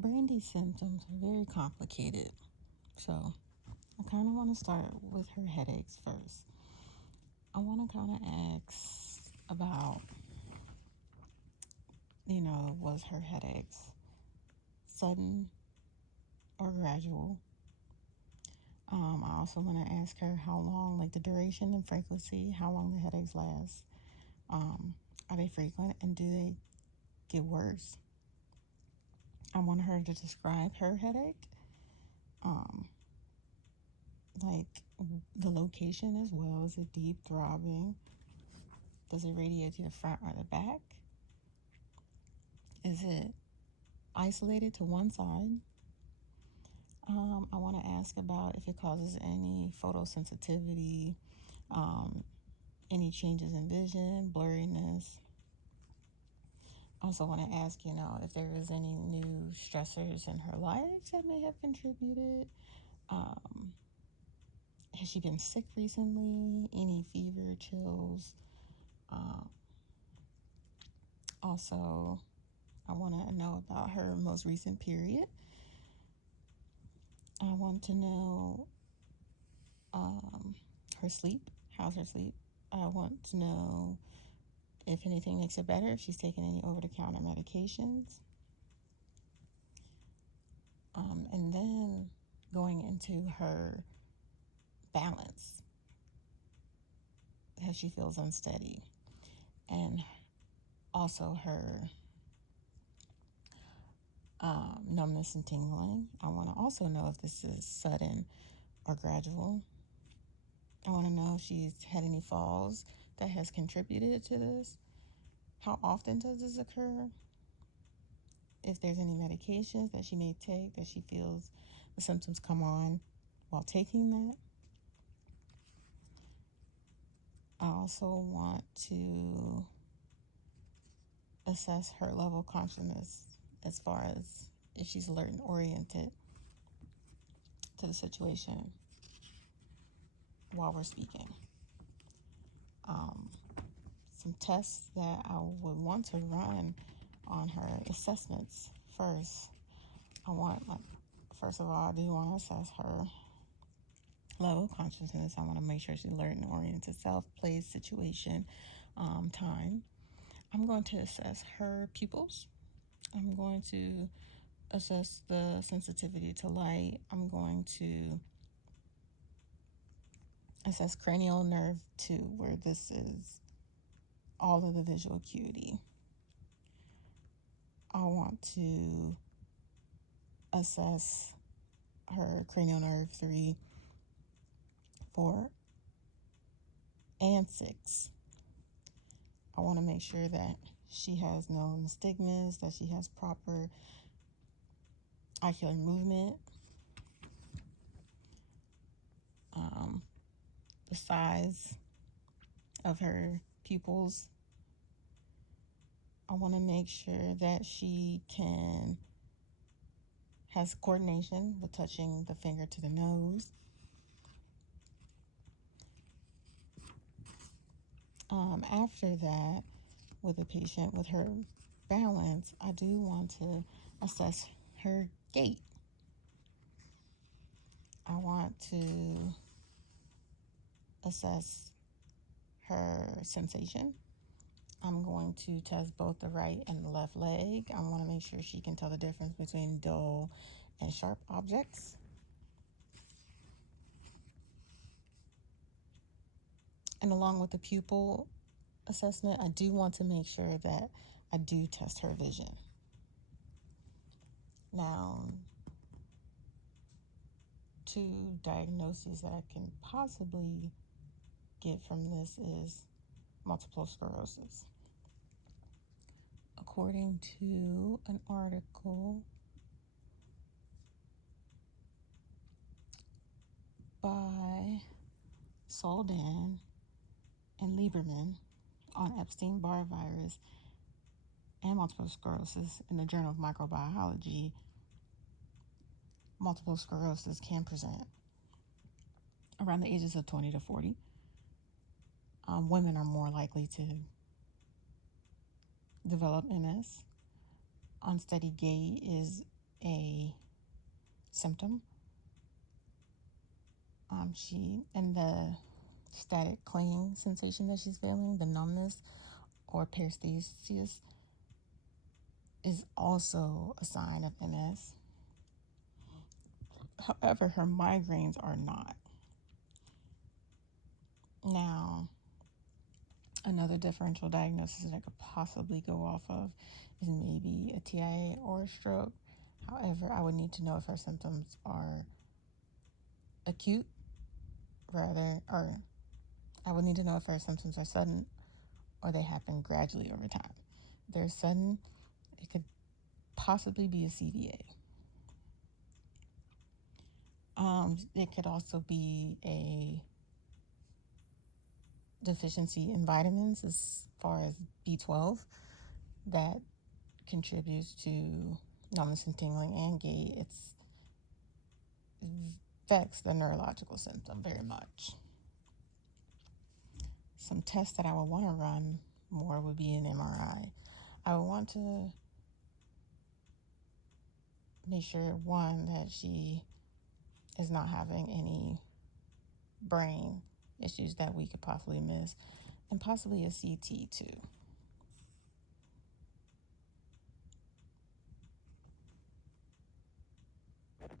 Brandy's symptoms are very complicated, so I kind of want to start with her headaches first. I want to kind of ask about, was her headaches sudden or gradual? I also want to ask her how long, like the duration and frequency, how long the headaches last. Um, are they frequent and do they get worse? I want her to describe her headache, um, like the location as well. Is it deep throbbing? Does it radiate to the front or the back? Is it isolated to one side? I want to ask about if it causes any photosensitivity, um, any changes in vision, blurriness. I also want to ask, if there is any new stressors in her life that may have contributed. Um, has she been sick recently? Any fever, chills? Um, Also, I want to know about her most recent period. I want to know her sleep. How's her sleep? I want to know if anything makes it better, if she's taking any over-the-counter medications. And then going into her balance, how she feels unsteady. And also her numbness and tingling. I want to also know if this is sudden or gradual. I want to know if she's had any falls that has contributed to this. How often does this occur? If there's any medications that she may take that she feels the symptoms come on while taking that. I also want to assess her level of consciousness as far as if she's alert and oriented to the situation while we're speaking. Some tests that I would want to run on her assessments first. First of all, I do want to assess her level of consciousness. I want to make sure she's alert and oriented, self, place, situation, time. I'm going to assess her pupils. I'm going to assess the sensitivity to light. I'm going to assess cranial nerve 2, where this is all of the visual acuity. I want to assess her cranial nerve 3, 4, and 6. I want to make sure that she has no nystagmus, that she has proper ocular movement, the size of her pupils. I want to make sure that she has coordination with touching the finger to the nose. After that, with a patient with her balance, I do want to assess her gait. I want to assess her sensation. I'm going to test both the right and the left leg. I want to make sure she can tell the difference between dull and sharp objects. And along with the pupil assessment, I do want to make sure that I do test her vision. Now, 2 diagnoses that I can possibly get from this is multiple sclerosis. According to an article by Soldan and Lieberman on Epstein-Barr virus and multiple sclerosis in the Journal of Microbiology, multiple sclerosis can present around the ages of 20 to 40. Women are more likely to develop MS. Unsteady gait is a symptom. She and the static clinging sensation that she's feeling, the numbness or paresthesia, is also a sign of MS. However, her migraines are not. Now, another differential diagnosis that I could possibly go off of is maybe a TIA or a stroke. However, I would need to know if her symptoms are acute, or I would need to know if her symptoms are sudden or they happen gradually over time. If they're sudden, it could possibly be a CVA. It could also be a deficiency in vitamins as far as B12 that contributes to numbness and tingling and gait. It affects the neurological symptom very much. Some tests that I would want to run more would be an MRI. I would want to make sure, one, that she is not having any brain issues that we could possibly miss, and possibly a CT too.